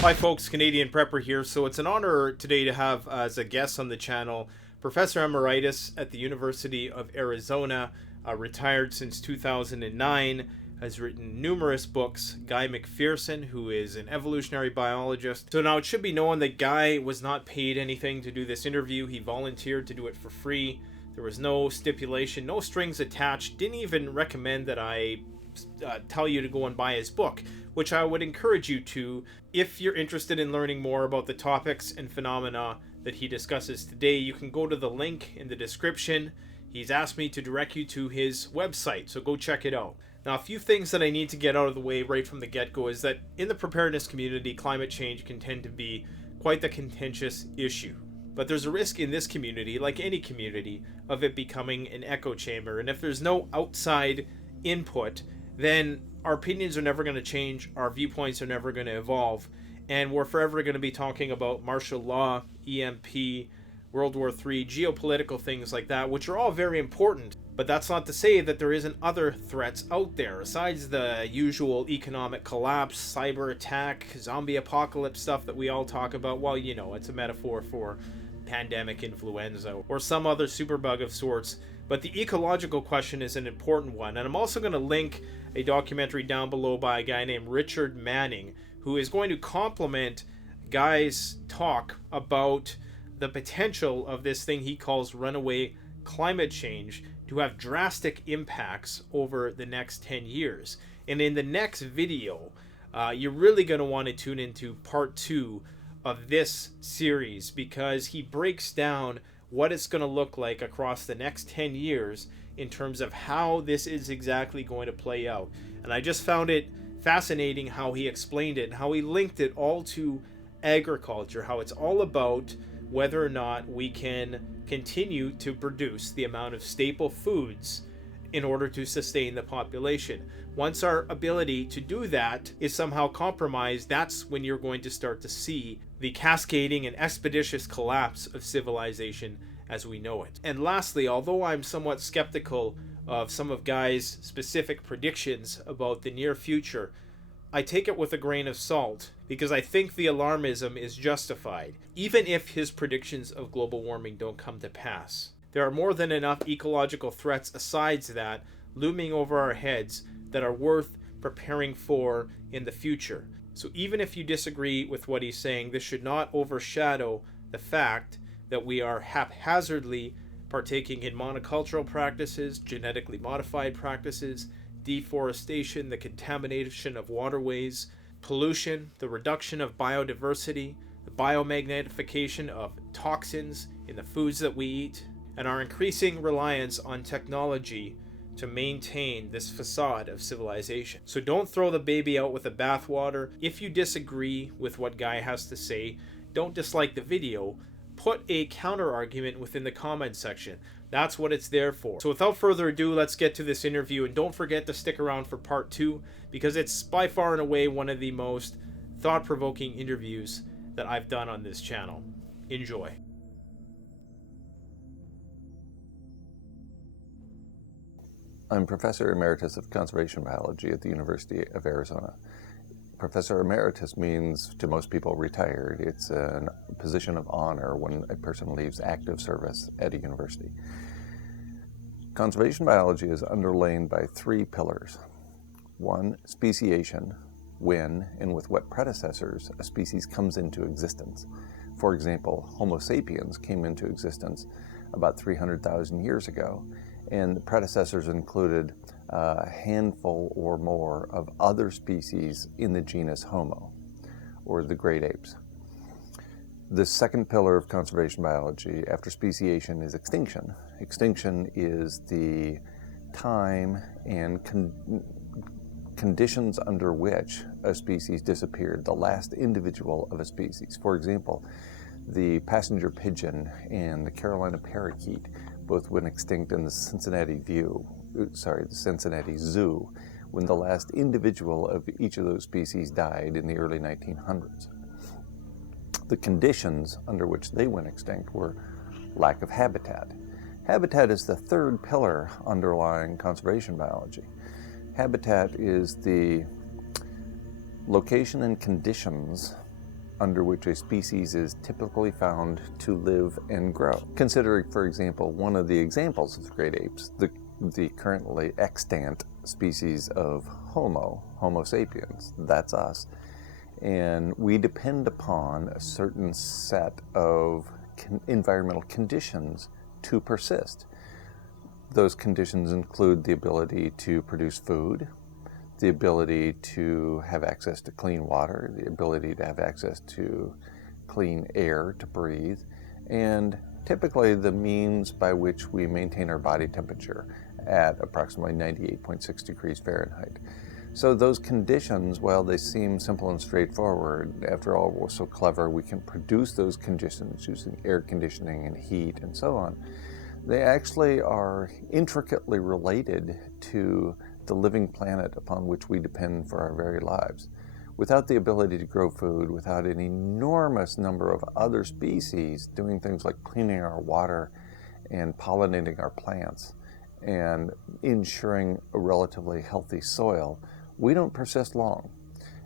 Hi folks, Canadian Prepper here. So it's an honor today to have as a guest on the channel Professor Emeritus at the University of Arizona, retired since 2009, has written numerous books, Guy McPherson, who is an evolutionary biologist. So now it should be known that Guy was not paid anything to do this interview. He volunteered to do it for free. There was no stipulation, no strings attached, didn't even recommend that I tell you to go and buy his book, which I would encourage you to if you're interested in learning more about the topics and phenomena that he discusses today. You can go to the link in the description. He's asked me to direct you to his website, so go check it out. Now, a few things that I need to get out of the way right from the get-go is that in the preparedness community, climate change can tend to be quite the contentious issue. But there's a risk in this community, like any community, of it becoming an echo chamber. And if there's no outside input, then our opinions are never going to change, our viewpoints are never going to evolve, and we're forever going to be talking about martial law, EMP, World War III, geopolitical things like that, which are all very important. But that's not to say that there isn't other threats out there, besides the usual economic collapse, cyber attack, zombie apocalypse stuff that we all talk about. Well, you know, it's a metaphor for pandemic influenza or some other superbug of sorts. But the ecological question is an important one. And I'm also going to link a documentary down below by a guy named Richard Manning, who is going to complement Guy's talk about the potential of this thing he calls runaway climate change to have drastic impacts over the next 10 years. And in the next video, you're really going to want to tune into part 2 of this series, because he breaks down what it's going to look like across the next 10 years in terms of how this is exactly going to play out. And I just found it fascinating how he explained it and how he linked it all to agriculture, how it's all about whether or not we can continue to produce the amount of staple foods in order to sustain the population. Once our ability to do that is somehow compromised, that's when you're going to start to see the cascading and expeditious collapse of civilization as we know it. And lastly, although I'm somewhat skeptical of some of Guy's specific predictions about the near future, I take it with a grain of salt, because I think the alarmism is justified, even if his predictions of global warming don't come to pass. There are more than enough ecological threats aside that looming over our heads that are worth preparing for in the future. So even if you disagree with what he's saying, this should not overshadow the fact that we are haphazardly partaking in monocultural practices, genetically modified practices, deforestation, the contamination of waterways, pollution, the reduction of biodiversity, the biomagnetification of toxins in the foods that we eat, and our increasing reliance on technology to maintain this facade of civilization. So don't throw the baby out with the bathwater. If you disagree with what Guy has to say, don't dislike the video. Put a counter argument within the comment section. That's what it's there for. So without further ado, let's get to this interview, and don't forget to stick around for part 2, because it's by far and away one of the most thought-provoking interviews that I've done on this channel. Enjoy. I'm Professor Emeritus of Conservation Biology at the University of Arizona. Professor Emeritus means, to most people, retired. It's a position of honor when a person leaves active service at a university. Conservation biology is underlain by 3 pillars. 1, speciation, when and with what predecessors a species comes into existence. For example, Homo sapiens came into existence about 300,000 years ago, and the predecessors included a handful or more of other species in the genus Homo, or the great apes. The second pillar of conservation biology after speciation is extinction. Extinction is the time and conditions under which a species disappeared, the last individual of a species. For example, the passenger pigeon and the Carolina parakeet both went extinct in the Cincinnati Zoo, when the last individual of each of those species died in the early 1900s. The conditions under which they went extinct were lack of habitat. Habitat is the third pillar underlying conservation biology. Habitat is the location and conditions under which a species is typically found to live and grow. Considering, for example, one of the examples of the great apes, the currently extant species of Homo sapiens, that's us. And we depend upon a certain set of environmental conditions to persist. Those conditions include the ability to produce food, the ability to have access to clean water, the ability to have access to clean air to breathe, and typically the means by which we maintain our body temperature at approximately 98.6 degrees Fahrenheit. So those conditions, while they seem simple and straightforward, after all, we're so clever, we can produce those conditions using air conditioning and heat and so on. They actually are intricately related to the living planet upon which we depend for our very lives. Without the ability to grow food, without an enormous number of other species doing things like cleaning our water and pollinating our plants and ensuring a relatively healthy soil, we don't persist long.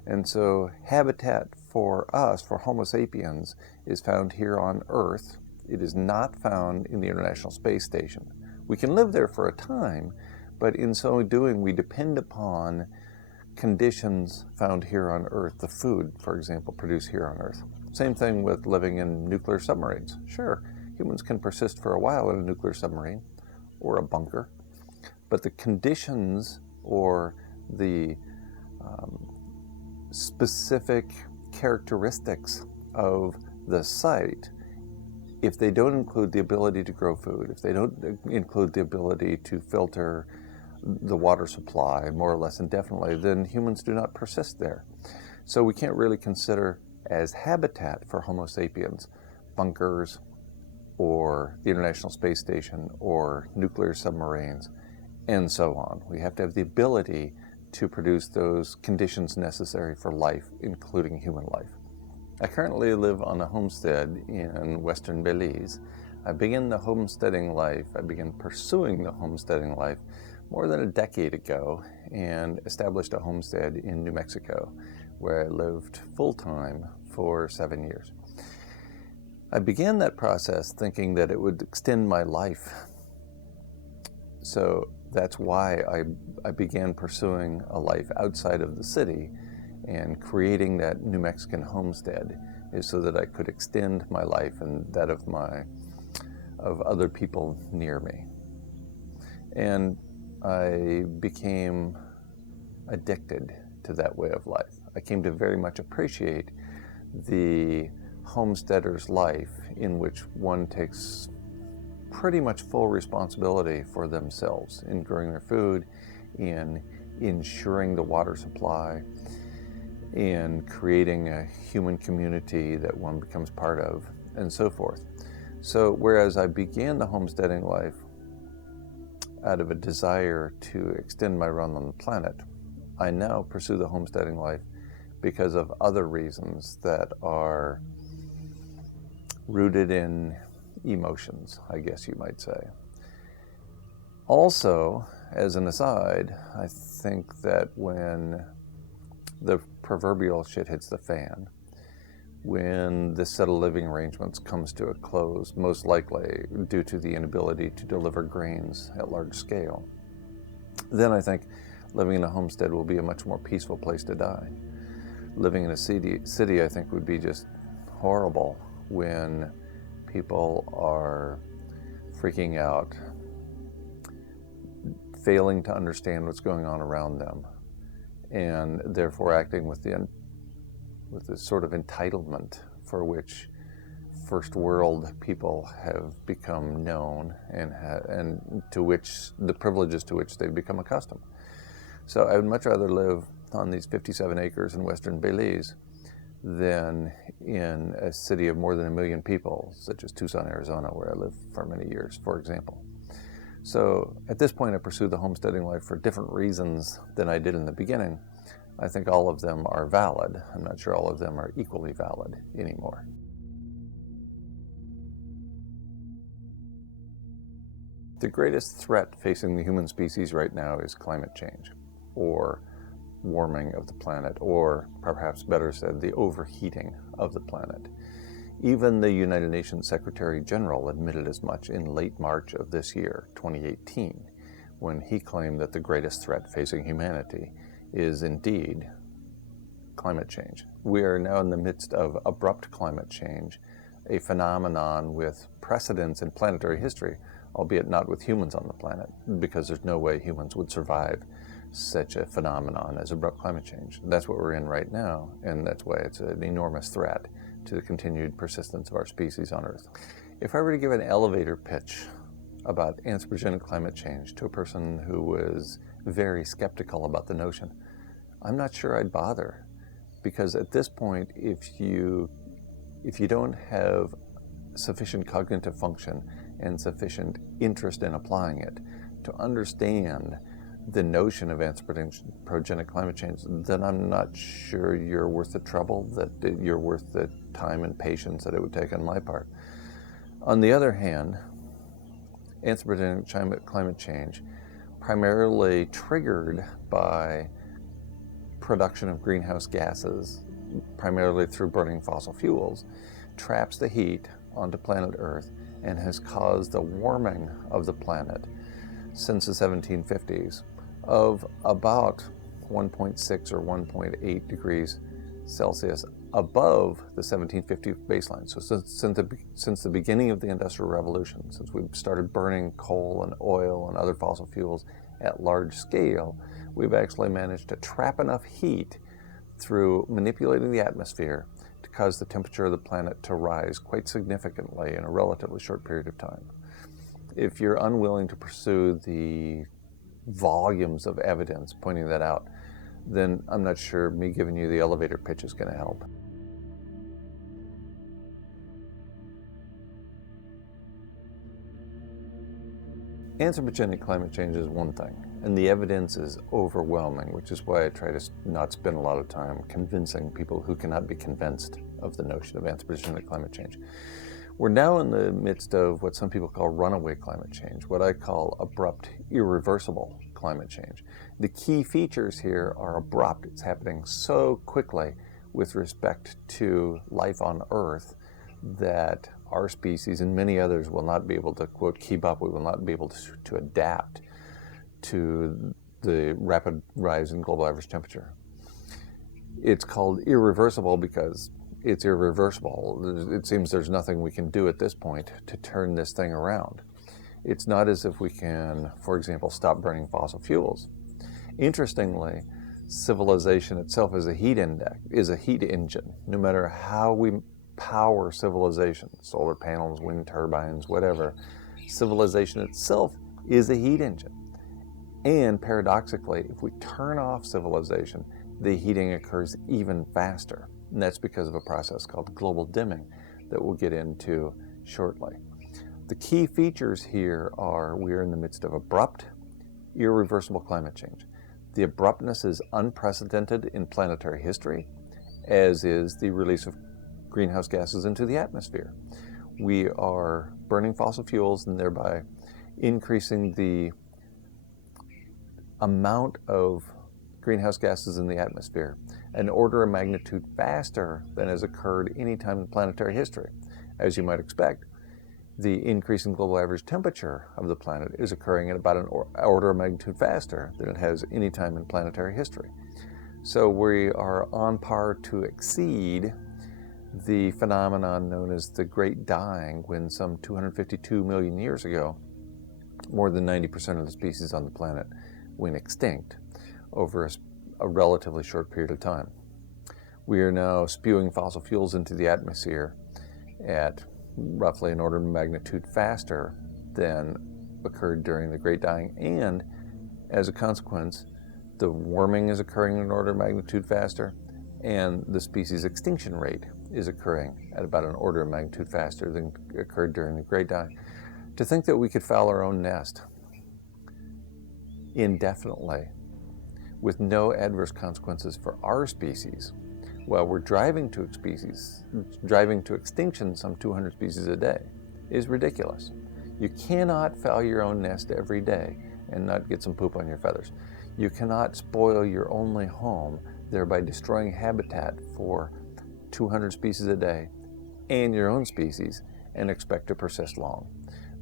And so habitat for us, for Homo sapiens, is found here on Earth. It is not found in the International Space Station. We can live there for a time, but in so doing, we depend upon conditions found here on Earth, the food, for example, produced here on Earth. Same thing with living in nuclear submarines. Sure, humans can persist for a while in a nuclear submarine or a bunker, but the conditions or the specific characteristics of the site, if they don't include the ability to grow food, if they don't include the ability to filter the water supply more or less indefinitely, then humans do not persist there. So we can't really consider as habitat for Homo sapiens bunkers or the International Space Station or nuclear submarines and so on. We have to have the ability to produce those conditions necessary for life, including human life. I currently live on a homestead in western Belize. I began pursuing the homesteading life more than a decade ago and established a homestead in New Mexico, where I lived full-time for 7 years. I began that process thinking that it would extend my life. So that's why I began pursuing a life outside of the city, and creating that New Mexican homestead is so that I could extend my life and that of other people near me. And I became addicted to that way of life. I came to very much appreciate the homesteader's life, in which one takes pretty much full responsibility for themselves in growing their food, in ensuring the water supply, in creating a human community that one becomes part of, and so forth. So whereas I began the homesteading life out of a desire to extend my run on the planet, I now pursue the homesteading life because of other reasons that are rooted in emotions, I guess you might say. Also, as an aside, I think that when the proverbial shit hits the fan, when this set of living arrangements comes to a close, most likely due to the inability to deliver grains at large scale, then I think living in a homestead will be a much more peaceful place to die. Living in a city, I think, would be just horrible when people are freaking out, failing to understand what's going on around them, and therefore acting with this sort of entitlement for which first world people have become known, and to which the privileges to which they've become accustomed. So I would much rather live on these 57 acres in western Belize than in a city of more than 1 million people, such as Tucson, Arizona, where I lived for many years, for example. So at this point, I pursue the homesteading life for different reasons than I did in the beginning. I think all of them are valid. I'm not sure all of them are equally valid anymore. The greatest threat facing the human species right now is climate change, or warming of the planet, or perhaps better said, the overheating of the planet. Even the United Nations Secretary General admitted as much in late March of this year, 2018, when he claimed that the greatest threat facing humanity is indeed climate change. We are now in the midst of abrupt climate change, a phenomenon with precedents in planetary history, albeit not with humans on the planet, because there's no way humans would survive such a phenomenon as abrupt climate change. That's what we're in right now, and that's why it's an enormous threat to the continued persistence of our species on Earth. If I were to give an elevator pitch about anthropogenic climate change to a person who was very skeptical about the notion, I'm not sure I'd bother, because at this point, if you don't have sufficient cognitive function and sufficient interest in applying it to understand the notion of anthropogenic climate change, then I'm not sure you're worth the trouble, that you're worth the time and patience that it would take on my part. On the other hand, anthropogenic climate change, primarily triggered by production of greenhouse gases, primarily through burning fossil fuels, traps the heat onto planet Earth and has caused the warming of the planet since the 1750s of about 1.6 or 1.8 degrees Celsius above the 1750 baseline. So since the beginning of the Industrial Revolution, since we started burning coal and oil and other fossil fuels at large scale, we've actually managed to trap enough heat through manipulating the atmosphere to cause the temperature of the planet to rise quite significantly in a relatively short period of time. If you're unwilling to pursue the volumes of evidence pointing that out, then I'm not sure me giving you the elevator pitch is going to help. Anthropogenic climate change is one thing, and the evidence is overwhelming, which is why I try to not spend a lot of time convincing people who cannot be convinced of the notion of anthropogenic climate change. We're now in the midst of what some people call runaway climate change, what I call abrupt, irreversible climate change. The key features here are abrupt. It's happening so quickly with respect to life on Earth that our species and many others will not be able to, quote, keep up. We will not be able to adapt to the rapid rise in global average temperature. It's called irreversible because it's irreversible. It seems there's nothing we can do at this point to turn this thing around. It's not as if we can, for example, stop burning fossil fuels. Interestingly, civilization itself is a heat engine. No matter how we power civilization, solar panels, wind turbines, whatever, civilization itself is a heat engine. And paradoxically, if we turn off civilization, the heating occurs even faster. And that's because of a process called global dimming that we'll get into shortly. The key features here are we are in the midst of abrupt, irreversible climate change. The abruptness is unprecedented in planetary history, as is the release of greenhouse gases into the atmosphere. We are burning fossil fuels and thereby increasing the amount of greenhouse gases in the atmosphere an order of magnitude faster than has occurred any time in planetary history. As you might expect, the increase in global average temperature of the planet is occurring at about an order of magnitude faster than it has any time in planetary history. So we are on par to exceed the phenomenon known as the Great Dying, when some 252 million years ago, more than 90% of the species on the planet went extinct over a relatively short period of time. We are now spewing fossil fuels into the atmosphere at roughly an order of magnitude faster than occurred during the Great Dying, and as a consequence, the warming is occurring at an order of magnitude faster, and the species extinction rate is occurring at about an order of magnitude faster than occurred during the Great Dying. To think that we could foul our own nest indefinitely with no adverse consequences for our species, while we're driving to extinction some 200 species a day, is ridiculous. You cannot foul your own nest every day and not get some poop on your feathers. You cannot spoil your only home, thereby destroying habitat for 200 species a day and your own species, and expect to persist long.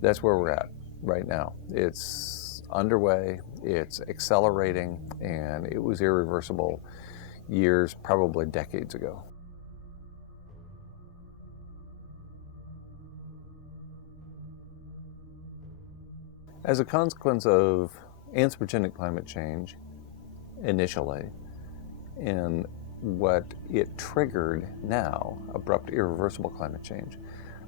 That's where we're at right now. It's underway, it's accelerating, and it was irreversible years, probably decades ago. As a consequence of anthropogenic climate change initially, and what it triggered now, abrupt irreversible climate change,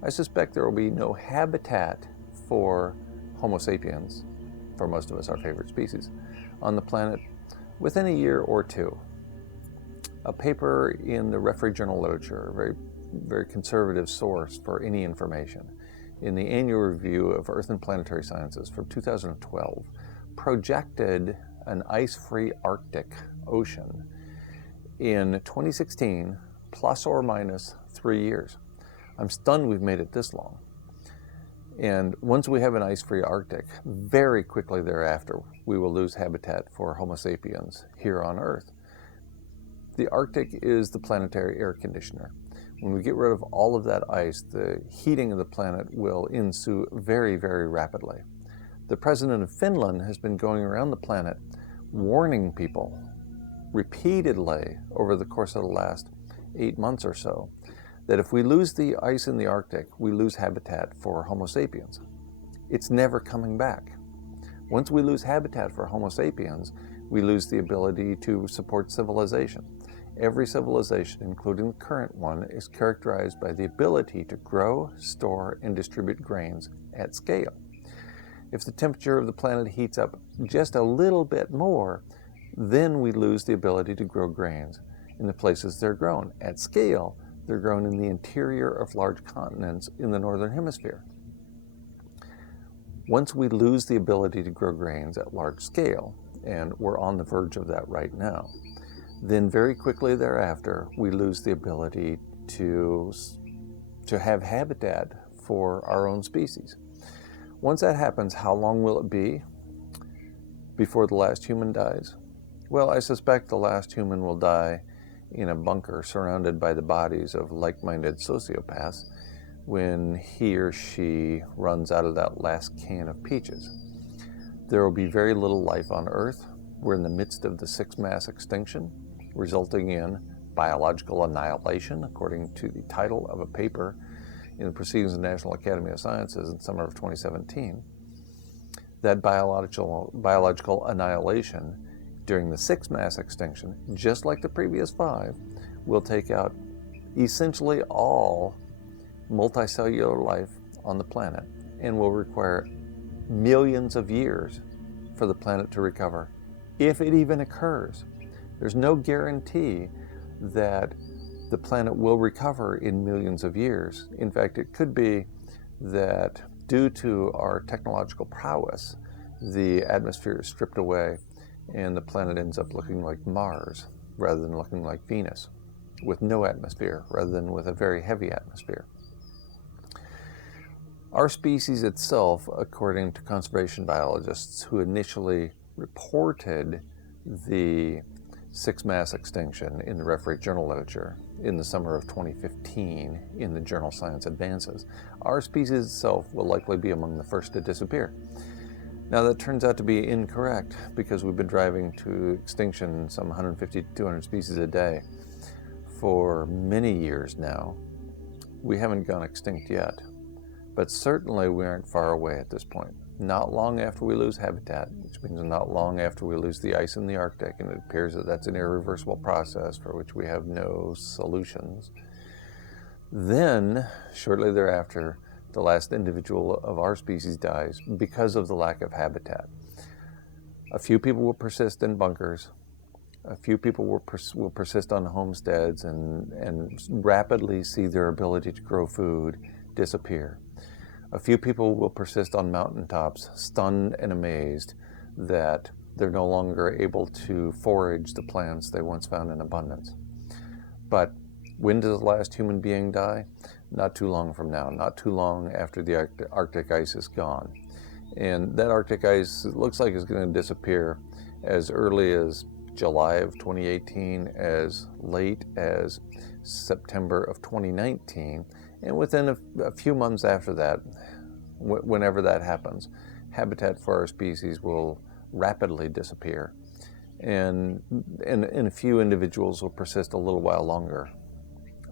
I suspect there will be no habitat for Homo sapiens, for most of us our favorite species, on the planet within a year or two. A paper in the referee journal literature, a very conservative source for any information, in the annual review of Earth and Planetary Sciences from 2012, projected an ice-free Arctic Ocean in 2016, plus or minus 3 years. I'm stunned we've made it this long. And once we have an ice-free Arctic, very quickly thereafter, we will lose habitat for Homo sapiens here on Earth. The Arctic is the planetary air conditioner. When we get rid of all of that ice, the heating of the planet will ensue very, very rapidly. The president of Finland has been going around the planet warning people repeatedly over the course of the last 8 months or so that if we lose the ice in the Arctic, we lose habitat for Homo sapiens. It's never coming back. Once we lose habitat for Homo sapiens, we lose the ability to support civilization. Every civilization, including the current one, is characterized by the ability to grow, store, and distribute grains at scale. If the temperature of the planet heats up just a little bit more, then we lose the ability to grow grains in the places they're grown. At scale, they're grown in the interior of large continents in the northern hemisphere. Once we lose the ability to grow grains at large scale, and we're on the verge of that right now, then very quickly thereafter, we lose the ability to have habitat for our own species. Once that happens, how long will it be before the last human dies? Well, I suspect the last human will die in a bunker surrounded by the bodies of like-minded sociopaths when he or she runs out of that last can of peaches. There will be very little life on Earth. We're in the midst of the sixth mass extinction, resulting in biological annihilation, according to the title of a paper in the Proceedings of the National Academy of Sciences in summer of 2017. That biological annihilation during the sixth mass extinction, just like the previous 5, will take out essentially all multicellular life on the planet and will require millions of years for the planet to recover, if it even occurs. There's no guarantee that the planet will recover in millions of years. In fact, it could be that due to our technological prowess, the atmosphere is stripped away and the planet ends up looking like Mars rather than looking like Venus, with no atmosphere rather than with a very heavy atmosphere. Our species itself, according to conservation biologists who initially reported the sixth mass extinction in the referee journal literature in the summer of 2015 in the journal Science Advances, our species itself will likely be among the first to disappear. Now that turns out to be incorrect because we've been driving to extinction some 150 to 200 species a day for many years now. We haven't gone extinct yet, but certainly we aren't far away at this point. Not long after we lose habitat, which means not long after we lose the ice in the Arctic, and it appears that that's an irreversible process for which we have no solutions. Then, shortly thereafter, the last individual of our species dies because of the lack of habitat. A few people will persist in bunkers. A few people will persist on homesteads and rapidly see their ability to grow food disappear. A few people will persist on mountaintops, stunned and amazed that they're no longer able to forage the plants they once found in abundance. But when does the last human being die? Not too long from now, not too long after the Arctic ice is gone. And that Arctic ice looks like it's going to disappear as early as July of 2018, as late as September of 2019, and within a few months after that, whenever that happens, habitat for our species will rapidly disappear, and a few individuals will persist a little while longer.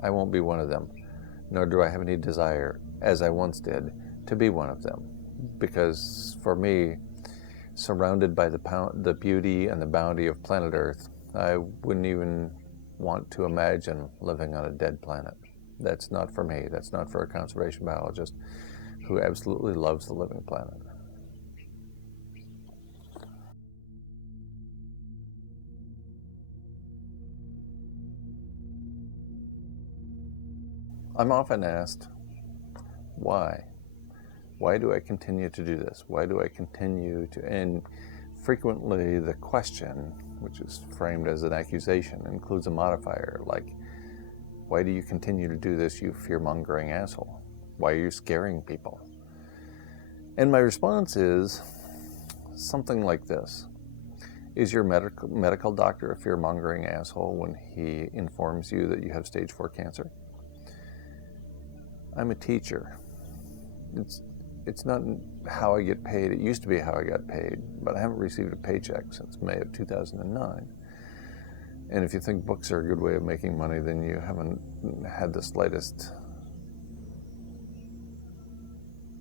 I won't be one of them, nor do I have any desire, as I once did, to be one of them, because for me, surrounded by the beauty and the bounty of planet Earth, I wouldn't even want to imagine living on a dead planet. That's not for me. That's not for a conservation biologist who absolutely loves the living planet. I'm often asked, why? Why do I continue to do this? Why do I continue to, and frequently the question, which is framed as an accusation, includes a modifier like, why do you continue to do this, you fear-mongering asshole? Why are you scaring people? And my response is something like this. Is your medical doctor a fear-mongering asshole when he informs you that you have stage 4 cancer? I'm a teacher. It's not how I get paid. It used to be how I got paid, but I haven't received a paycheck since May of 2009. And if you think books are a good way of making money, then you haven't had the slightest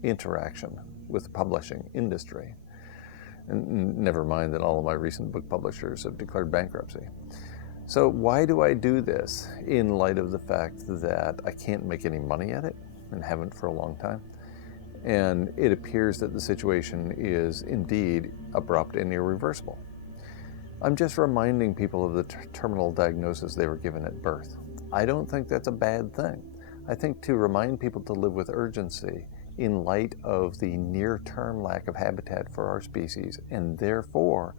interaction with the publishing industry. And never mind that all of my recent book publishers have declared bankruptcy. So why do I do this in light of the fact that I can't make any money at it and haven't for a long time? And it appears that the situation is indeed abrupt and irreversible. I'm just reminding people of the terminal diagnosis they were given at birth. I don't think that's a bad thing. I think to remind people to live with urgency in light of the near-term lack of habitat for our species, and therefore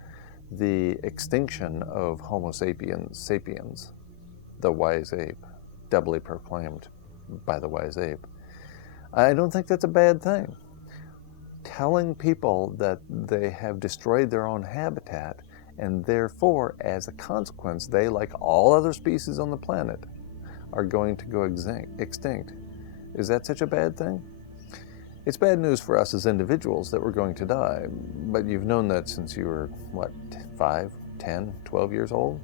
the extinction of Homo sapiens, the wise ape, doubly proclaimed by the wise ape. I don't think that's a bad thing. Telling people that they have destroyed their own habitat, and therefore, as a consequence, they, like all other species on the planet, are going to go extinct. Is that such a bad thing? It's bad news for us as individuals that we're going to die, but you've known that since you were, 5, 10, 12 years old?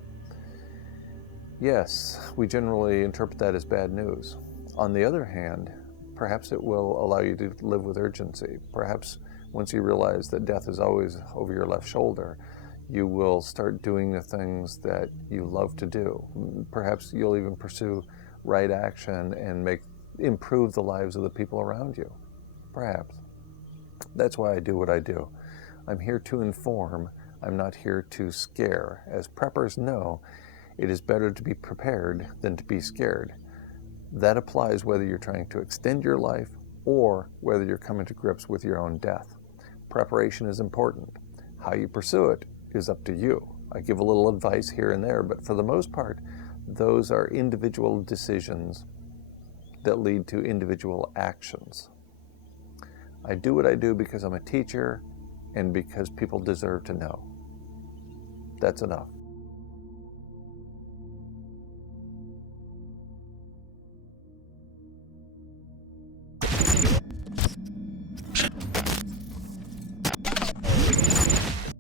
Yes, we generally interpret that as bad news. On the other hand, perhaps it will allow you to live with urgency. Perhaps once you realize that death is always over your left shoulder, you will start doing the things that you love to do. Perhaps you'll even pursue right action and improve the lives of the people around you. Perhaps. That's why I do what I do. I'm here to inform. I'm not here to scare. As preppers know, it is better to be prepared than to be scared. That applies whether you're trying to extend your life or whether you're coming to grips with your own death. Preparation is important. How you pursue it is up to you. I give a little advice here and there, but for the most part, those are individual decisions that lead to individual actions. I do what I do because I'm a teacher and because people deserve to know. That's enough.